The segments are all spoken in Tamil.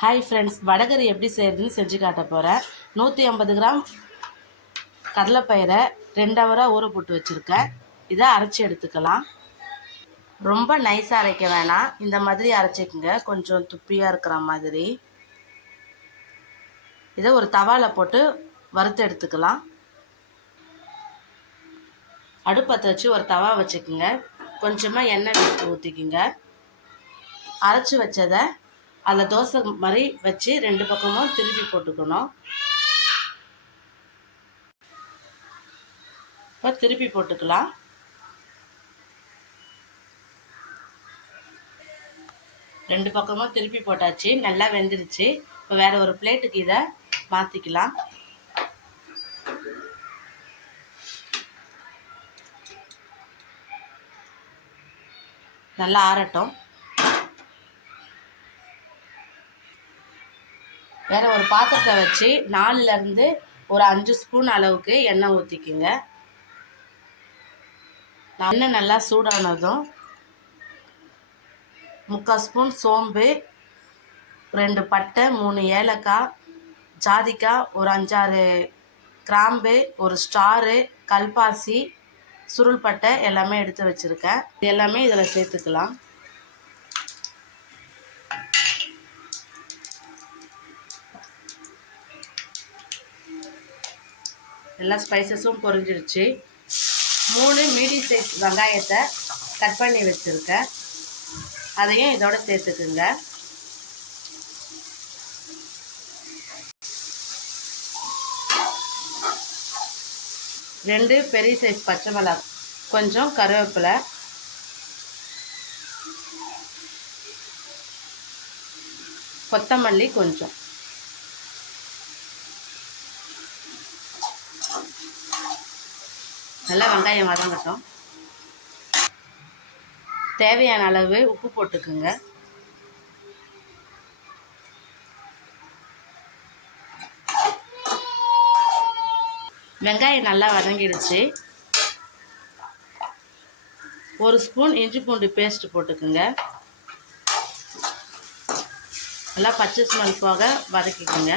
ஹாய் ஃப்ரெண்ட்ஸ் வடகறி எப்படி செய்கிறதுன்னு செஞ்சு காட்ட போகிறேன் நூற்றி ஐம்பது கிராம் கடலைப்பயிரை ரெண்டு ஹவராக ஊற போட்டு வச்சுருக்கேன். இதை அரைச்சி எடுத்துக்கலாம். ரொம்ப நைஸாக அரைக்க வேணாம். இந்த மாதிரி அரைச்சிக்கங்க. கொஞ்சம் துப்பியாக இருக்கிற மாதிரி. இதை ஒரு தவாவில் போட்டு வறுத்து எடுத்துக்கலாம். அடுப்பத்தை வச்சு ஒரு தவா வச்சுக்கோங்க. கொஞ்சமாக எண்ணெய் ஊற்றிக்கிங்க அரைச்சி வச்சதை அதில் தோசை மாதிரி வச்சு ரெண்டு பக்கமும் திருப்பி போட்டுக்கணும். இப்போ திருப்பி போட்டுக்கலாம். ரெண்டு பக்கமும் திருப்பி போட்டாச்சு. நல்லா வெந்துருச்சு. இப்போ வேறு ஒரு பிளேட்டுக்கு இதை மாற்றிக்கலாம் நல்லா ஆறட்டும். வேறு ஒரு பாத்திரத்தை வச்சு நாலுலேருந்து ஒரு அஞ்சு ஸ்பூன் அளவுக்கு எண்ணெய் ஊற்றிக்குங்க எண்ணெய் நல்லா சூடானதும் முக்கால் ஸ்பூன் சோம்பு ரெண்டு பட்டை மூணு ஏலக்காய் ஜாதிக்காய் ஒரு அஞ்சாறு கிராம்பு ஒரு ஸ்டாரு கல்பாசி சுருள் பட்டை எல்லாமே எடுத்து வச்சுருக்கேன். இது எல்லாமே இதில் சேர்த்துக்கலாம். எல்லா ஸ்பைசஸும் பொரிஞ்சிருச்சு மூணு மீடியம் சைஸ் வெங்காயத்தை கட் பண்ணி வச்சுருக்கேன். அதையும் இதோட சேர்த்துக்குங்க. ரெண்டு பெரிய சைஸ் பச்சை மிளகா கொஞ்சம் கருவேப்பிலை. கொத்தமல்லி கொஞ்சம். நல்லா வெங்காயம் வதங்கட்டும். தேவையான அளவு உப்பு போட்டுக்குங்க. வெங்காயம் நல்லா வதங்கிடுச்சு. ஒரு ஸ்பூன் இஞ்சி பூண்டு பேஸ்ட் போட்டுக்குங்க. நல்லா பச்சை ஸ்மெல் போக வதக்கிக்குங்க.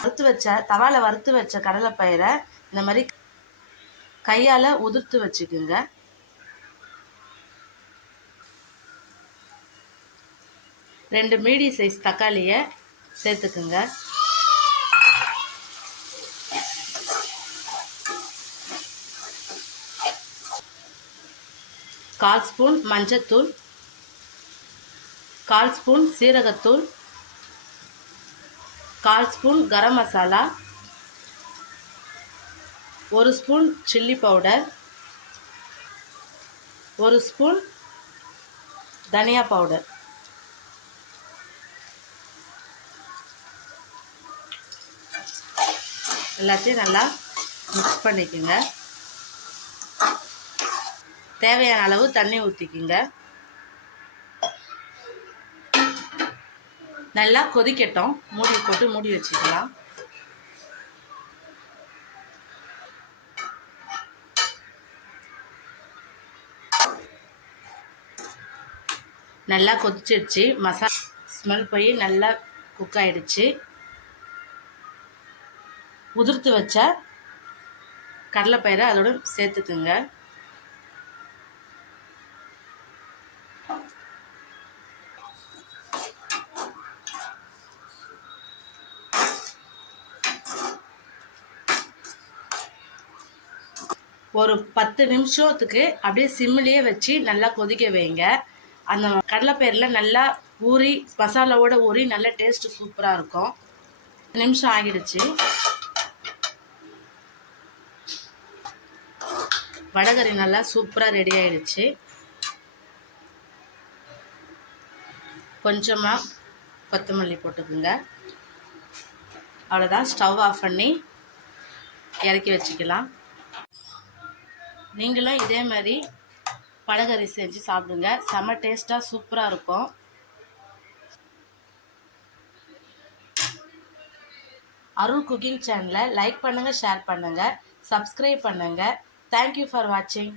வறுத்து வச்ச தவாவில் வறுத்து வச்ச கடலைப்பயிரை இந்த மாதிரி கையால் உதிர்த்து வச்சுக்குங்க. ரெண்டு மீடி சைஸ் தக்காளியை சேர்த்துக்குங்க. கால் ஸ்பூன் மஞ்சத்தூள். கால் ஸ்பூன் சீரகத்தூள். கால் ஸ்பூன் கரம் மசாலா. ஒரு ஸ்பூன் சில்லி பவுடர் ஒரு ஸ்பூன் தனியா பவுடர். எல்லாத்தையும் நல்லா மிக்ஸ் பண்ணிக்கோங்க. தேவையான அளவு தண்ணி ஊற்றிக்கிங்க நல்லா கொதிக்கட்டும். மூடி போட்டு மூடி வச்சுக்கலாம். நல்லா கொதிச்சிடுச்சு மசா ஸ்மெல் போய் நல்லா குக் ஆகிடுச்சு உதிர்த்து வச்ச கடலைப்பயிரை அதோட சேர்த்துக்குங்க. ஒரு பத்து நிமிஷத்துக்கு அப்படியே சிம்மிலேயே வச்சு நல்லா கொதிக்க வைங்க. அந்த கடலைப்பயிரில் நல்லா ஊறி மசாலாவோட ஊறி நல்ல டேஸ்ட்டு சூப்பராக இருக்கும். நிமிஷம் ஆகிடுச்சு. வடகறி நல்லா சூப்பராக ரெடி ஆகிடுச்சு கொஞ்சமாக கொத்தமல்லி போட்டுக்குங்க. அவ்வளோதான் ஸ்டவ் ஆஃப் பண்ணி இறக்கி வச்சுக்கலாம். நீங்களும் இதே மாதிரி பழகறி செஞ்சு சாப்பிடுங்க. செம்ம டேஸ்ட்டாக சூப்பராக இருக்கும். அருள் குக்கிங் சேனலை லைக் பண்ணுங்கள் ஷேர் பண்ணுங்கள் சப்ஸ்கிரைப் பண்ணுங்கள் தேங்க்யூ ஃபார் வாட்சிங்